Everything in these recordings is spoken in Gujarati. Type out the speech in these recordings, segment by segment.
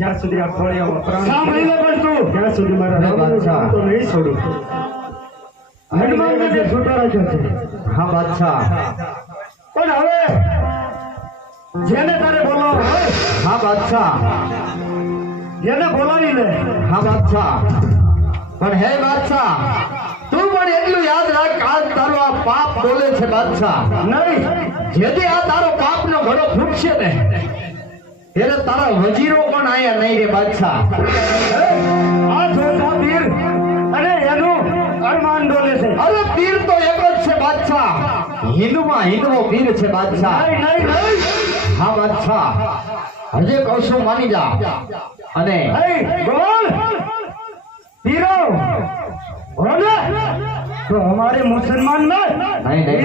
જ્યાં સુધી આ ખોળિયામાં પ્રાણ સાંભળી લે પણ ત્યાં સુધી મારા. નામ તો નહીં છોડું. હનુમાન જે છૂટો રાખ્યો છે. હા બાદશાહ. પણ હવે જેને તારે બોલાવો હા બાદશાહ. જેને બોલાવી લે. હા બાદશાહ. પણ હે બાદશાહ તું પણ એટલું યાદ રાખ આજ તારો આ પાપ બોલે છે બાદશાહ. નહીં. જેથી આ તારો પાપનો ઘડો ફૂટશે ને. એટલે તારા વજીરો પણ આયા નહીં રે બાદશાહ. અરે પીર તો એક જ છે બાદશાહ. હિન્દુમાં હિન્દુઓ પીર હા બાદશાહ. હજે કૌશો માની જા. અને બોલ. પીરો. બોલે. હમારે મુસલમાનમાં નહીં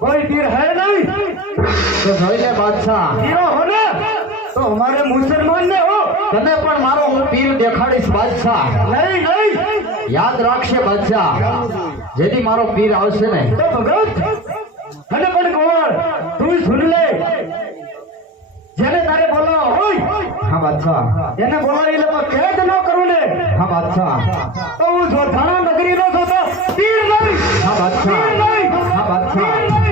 કોઈ તીર હૈ તો જોઈ બાદશાહ. તો અમારે મુસલમાન ને હો. તને પણ મારો હું પીર દેખાડીશ બાદશાહ. નહીં નહીં. યાદ રાખશે બાદશાહ. જેથી મારો પીર આવશે ને તો ભગત અને પણ કોણ તું સુન લે. જેને તારે બોલાવો હોય હા બાદશાહ. એને બોલાવી લે તો કેદ ન કરું ને. હા બાદશાહ. તો હું જોથાણા નગરી નો જોતો પીર નહીં. હા બાદશાહ. હા બાદશાહ.